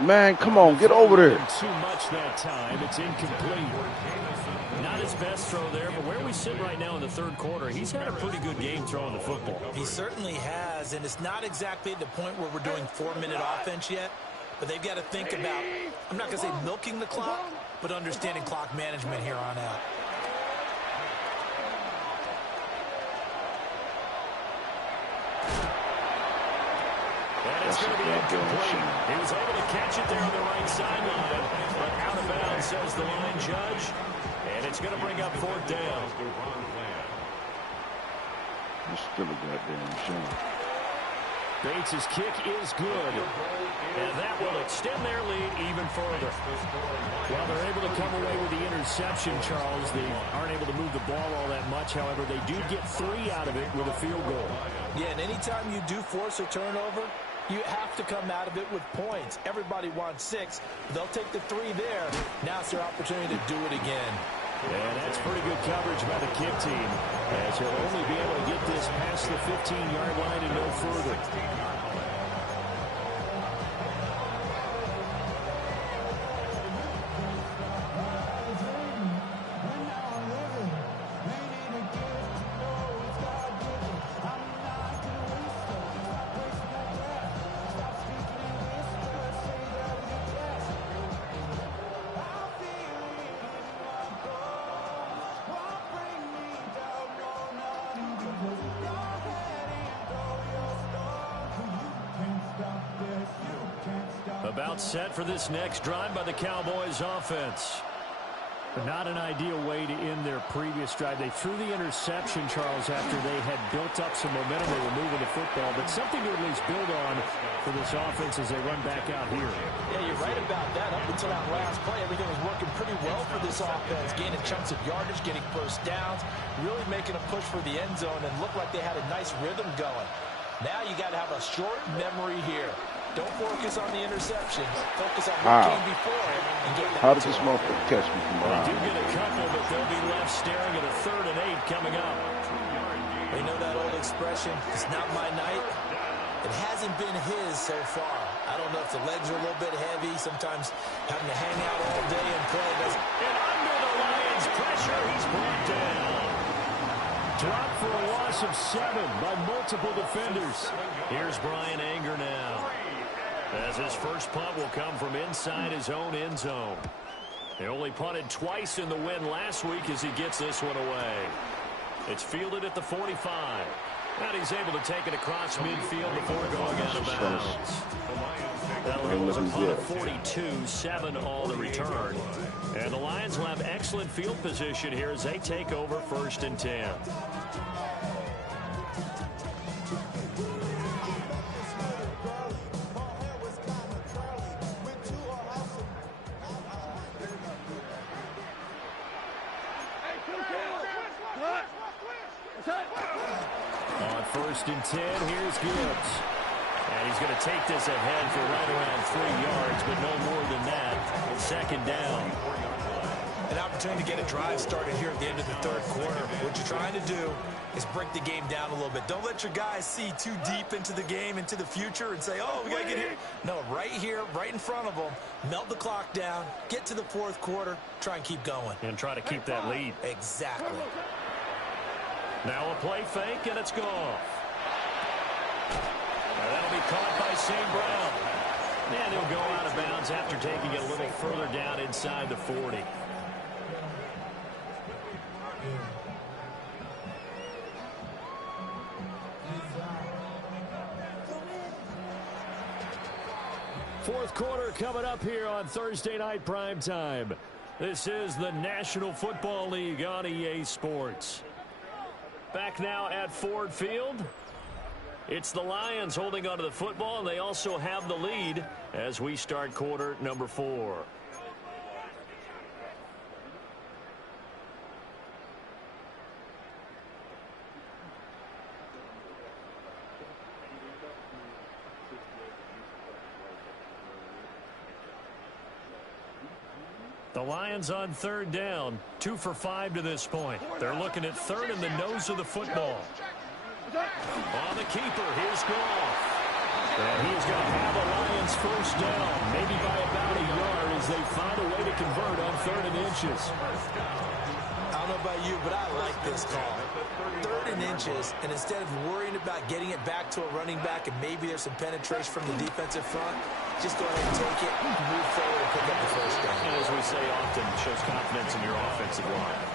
Man, come on, get over there. Too much that time. It's incomplete. Not his best throw there, but where we sit right now in the 3rd quarter, he's had a pretty good game throwing the football. He certainly has, and it's not exactly at the point where we're doing 4-minute offense yet, but they've got to think about, I'm not going to say milking the clock, but understanding clock management here on out. And it's going to be incomplete. He was able to catch it there on the right sideline, but out of bounds, says the line judge. And it's going to bring up 4th down. It's still a goddamn shame. Bates' kick is good. And that will extend their lead even further. Well, they're able to come away with the interception, Charles. They aren't able to move the ball all that much. However, they do get 3 out of it with a field goal. Yeah, and anytime you do force a turnover, you have to come out of it with points. Everybody wants 6. They'll take the 3 there. Now it's their opportunity to do it again. And that's pretty good coverage by the kick team, as he'll only be able to get this past the 15-yard line and no further. About set for this next drive by the Cowboys offense. Not an ideal way to end their previous drive. They threw the interception, Charles, after they had built up some momentum. They were moving the football, but something to at least build on for this offense as they run back out here. Yeah, you're right about that. Up until that last play, everything was working pretty well for this offense, gaining chunks of yardage, getting first downs, really making a push for the end zone, and looked like they had a nice rhythm going. Now you got to have a short memory here. Don't focus on the interception. Focus on what came before it and get back. How did this motherfucker catch me from behind? They do get a couple, but they'll be left staring at a 3rd and 8 coming up. You know that old expression, it's not my night? It hasn't been his so far. I don't know if the legs are a little bit heavy. Sometimes having to hang out all day and play doesn't. And under the Lions' pressure, he's brought down. Dropped for a loss of 7 by multiple defenders. Here's Brian Anger now, as his first punt will come from inside his own end zone. They only punted twice in the win last week as he gets this one away. It's fielded at the 45. And he's able to take it across midfield before going out of bounds. That was a punt of 42, 7 all the return. And the Lions will have excellent field position here as they take over 1st and 10. On 1st and 10, here's Gibbs. And he's going to take this ahead for right around 3 yards, but no more than that. 2nd down. An opportunity to get a drive started here at the end of the 3rd quarter. What you're trying to do is break the game down a little bit. Don't let your guys see too deep into the game, into the future, and say, oh, we got to get here. No, right here, right in front of them, melt the clock down, get to the 4th quarter, try and keep going. And try to keep that lead. Exactly. Now a play fake, and it's gone. And that'll be caught by St. Brown. And he'll go out of bounds after taking it a little further down inside the 40. Fourth quarter coming up here on Thursday Night Primetime. This is the National Football League on EA Sports. Back now at Ford Field. It's the Lions holding onto the football, and they also have the lead as we start quarter number 4. The Lions on 3rd down, 2 for 5 to this point. They're looking at 3rd in the nose of the football. On the keeper, here's Goff. And he's going to have a Lions 1st down, maybe by about a yard as they find a way to convert on 3rd and inches. I don't know about you, but I like this call. 3rd and inches, and instead of worrying about getting it back to a running back and maybe there's some penetration from the defensive front, just go ahead and take it, move forward, and pick up the 1st down. And as we say often, shows confidence in your offensive line.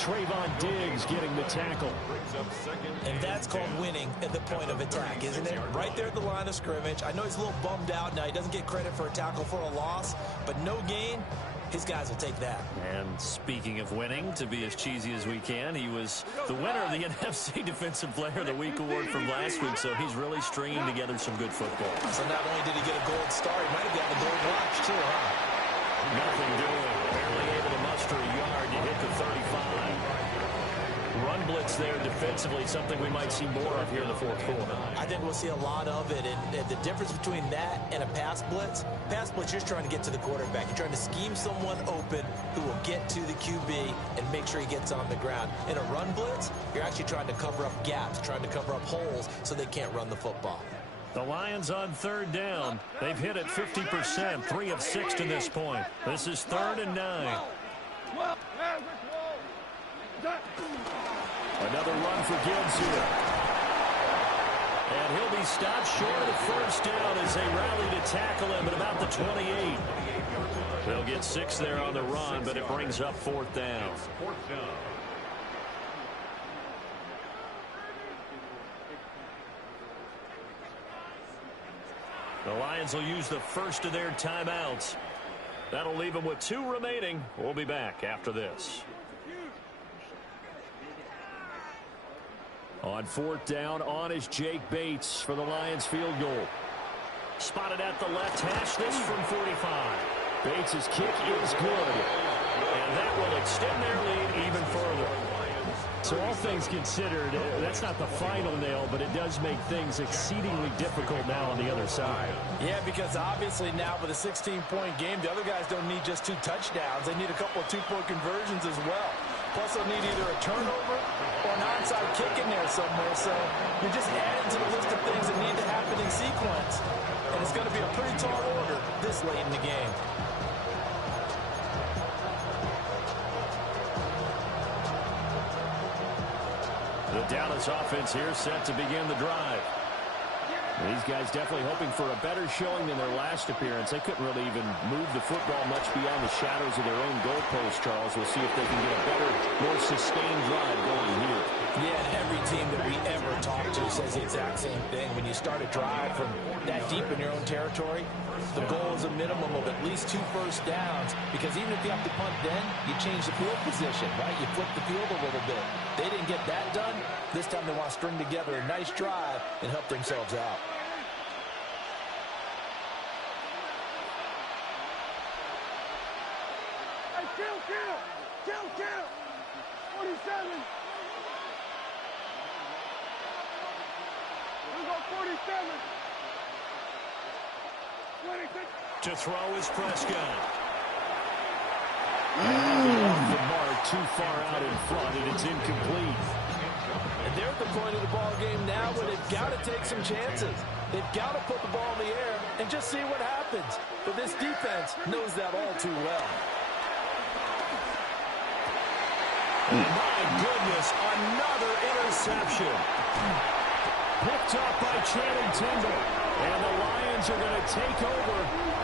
Trayvon Diggs getting the tackle. And that's called winning at the point of attack, isn't it? Right there at the line of scrimmage. I know he's a little bummed out now. He doesn't get credit for a tackle for a loss, but no gain. His guys will take that. And speaking of winning, to be as cheesy as we can, he was the winner of the NFC Defensive Player of the Week award from last week, so he's really stringing together some good football. So not only did he get a gold star, he might have gotten a gold watch too, huh? Nothing doing. Barely able to muster a yard to hit the 35. Run blitz there defensively, something we might see more of here in the 4th quarter. I think we'll see a lot of it, and the difference between that and a pass blitz, you're just trying to get to the quarterback. You're trying to scheme someone open who will get to the QB and make sure he gets on the ground. In a run blitz, you're actually trying to cover up gaps, trying to cover up holes so they can't run the football. The Lions on 3rd down. They've hit it 50%, 3 of 6 to this point. This is 3rd and 9. Another run for Gibbs here. And he'll be stopped short of the 1st down as they rally to tackle him at about the 28. They'll get 6 there on the run, but it brings up 4th down. The Lions will use the first of their timeouts. That'll leave them with 2 remaining. We'll be back after this. On 4th down, on is Jake Bates for the Lions field goal. Spotted at the left hash, this from 45. Bates' kick is good. And that will extend their lead even further. So all things considered, that's not the final nail, but it does make things exceedingly difficult now on the other side. Yeah, because obviously now with a 16-point game, the other guys don't need just 2 touchdowns. They need a couple of 2-point conversions as well. Plus, they'll need either a turnover or an onside kick in there somewhere. So you're just adding to the list of things that need to happen in sequence. And it's going to be a pretty tall order this late in the game. The Dallas offense here set to begin the drive. These guys definitely hoping for a better showing than their last appearance. They couldn't really even move the football much beyond the shadows of their own goalpost, Charles. We'll see if they can get a better, more sustained drive going here. Yeah, and every team that we ever talk to says the exact same thing. When you start a drive from that deep in your own territory, the goal is a minimum of at least 2 first downs, because even if you have to punt then, you change the field position, right? You flip the field a little bit. They didn't get that done. This time they want to string together a nice drive and help themselves out. Kill! 47! We go 47! 26! To throw is Prescott. Off the mark, too far out in front, and it's incomplete. And they're at the point of the ball game now where they've got to take some chances. They've got to put the ball in the air and just see what happens. But this defense knows that all too well. My goodness, another interception. Picked up by Channing Tindall. And the Lions are going to take over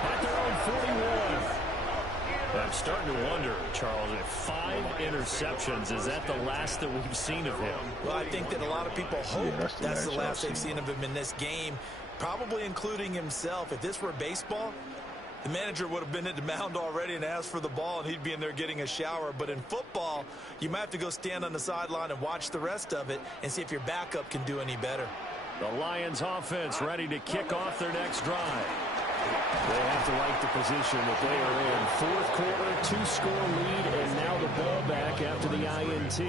at their own 41. I'm starting to wonder, Charles, if 5 interceptions, is that the last that we've seen of him? Well, I think that a lot of people hope that's the last they've seen of him in this game, probably including himself. If this were baseball, the manager would have been at the mound already and asked for the ball, and he'd be in there getting a shower. But in football, you might have to go stand on the sideline and watch the rest of it and see if your backup can do any better. The Lions offense ready to kick off their next drive. They have to like the position that they are in. 4th quarter, 2-score lead, and now the ball back after the INT.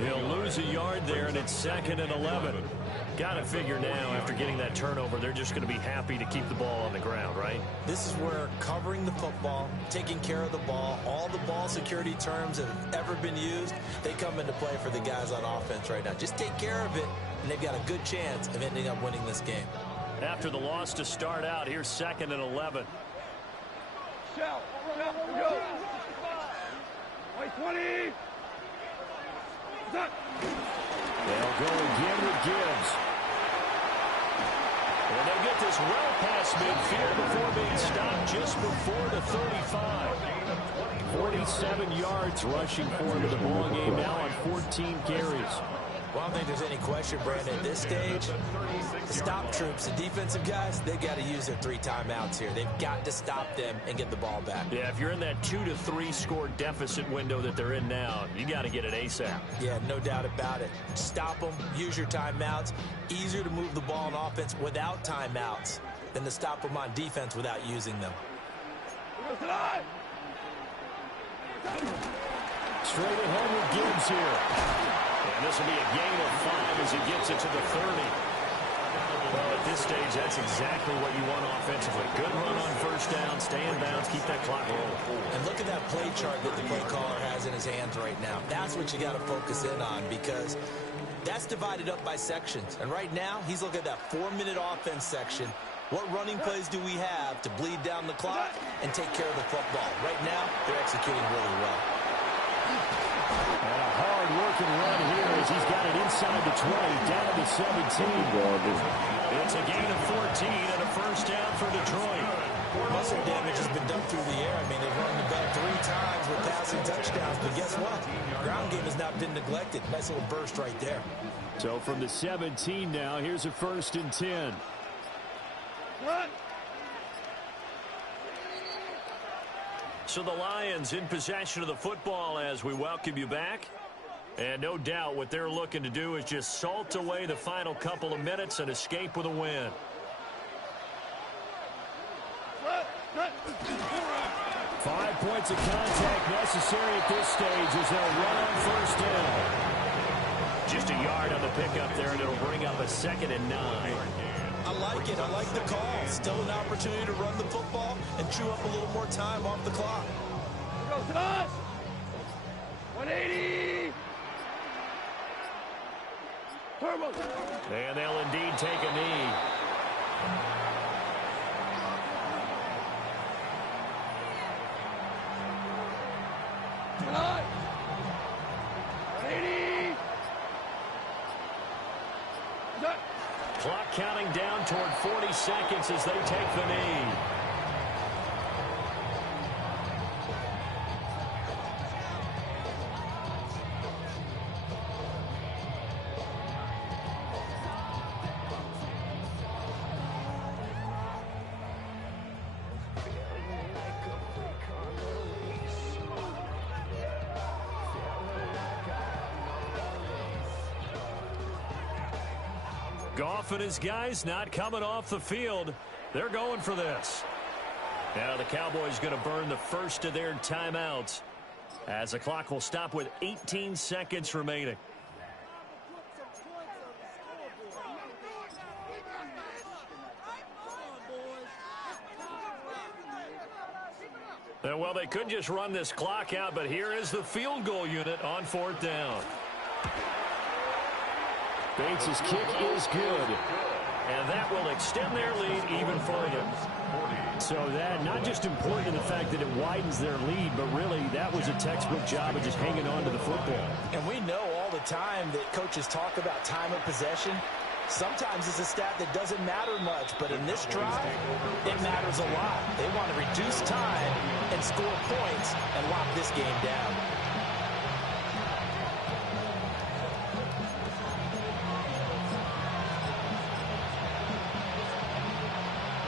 He'll lose a yard there, and it's 2nd and 11. Got to figure now, after getting that turnover, they're just going to be happy to keep the ball on the ground, right? This is where covering the football, taking care of the ball, all the ball security terms that have ever been used, they come into play for the guys on offense right now. Just take care of it, and they've got a good chance of ending up winning this game. After the loss to start out, here's 2nd and 11. Shout! Go! White 20! They'll go again with Gibbs. And they'll get this well past midfield before being stopped just before the 35. 47 yards rushing forward to the ball game now on 14 carries. Well, I don't think there's any question, Brandon, at this stage, the stop troops, the defensive guys, they've got to use their 3 timeouts here. They've got to stop them and get the ball back. Yeah, if you're in that 2 to 3 score deficit window that they're in now, you got to get it ASAP. Yeah, no doubt about it. Stop them, use your timeouts. Easier to move the ball on offense without timeouts than to stop them on defense without using them. Straight ahead with Gibbs here. And this will be a gain of 5 as he gets it to the 30. Well, at this stage, that's exactly what you want offensively. Good run on first down, stay in bounds, keep that clock rolling. And look at that play chart that the play caller has in his hands right now. That's what you got to focus in on, because that's divided up by sections. And right now, he's looking at that 4-minute offense section. What running plays do we have to bleed down the clock and take care of the football? Right now, they're executing really well. And a hard-working run here as he's got it inside the 20, down to the 17. It's a gain of 14 and a first down for Detroit. Muscle damage has been done through the air. I mean, they've run the ball 3 times with passing touchdowns, but guess what? Ground game has not been neglected. Nice little burst right there. So from the 17 now, here's a 1st and 10. So the Lions in possession of the football as we welcome you back. And no doubt what they're looking to do is just salt away the final couple of minutes and escape with a win. Five points of contact necessary at this stage as they'll run on first down. Just a yard on the pickup there, and it'll bring up a 2nd and 9. I like it. I like the call. Still an opportunity to run the football and chew up a little more time off the clock. Here goes to us. 180. Turbo. And they'll indeed take a knee. Tonight. 180. Clock counting down toward 40 seconds as they take the knee. Goff and his guys not coming off the field. They're going for this. Now the Cowboys going to burn the first of their timeouts as the clock will stop with 18 seconds remaining. And well, they could just run this clock out, but here is the field goal unit on 4th down. Bates' kick is good. And that will extend their lead even further. So that, not just important in the fact that it widens their lead, but really that was a textbook job of just hanging on to the football. And we know all the time that coaches talk about time of possession. Sometimes it's a stat that doesn't matter much, but in this drive, it matters a lot. They want to reduce time and score points and lock this game down.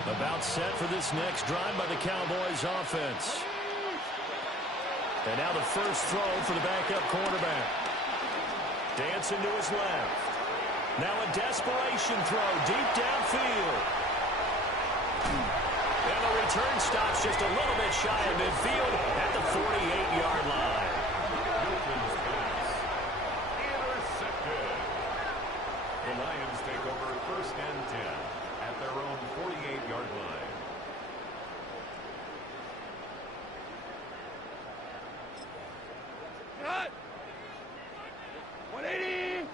About set for this next drive by the Cowboys offense. And now the first throw for the backup quarterback. Dancing to his left. Now a desperation throw deep downfield. And the return stops just a little bit shy of midfield at the 48-yard line. Intercepted. The Lions take over 1st and 10 at their own 48-yard line. Cut. 180.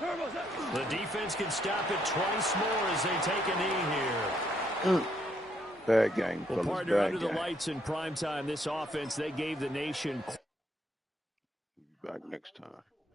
Turbo. The defense can stop it twice more as they take a knee here. Bad game. Well, Fellas, partner, bad under the game. lights in primetime, this offense, they gave the nation. Back next time.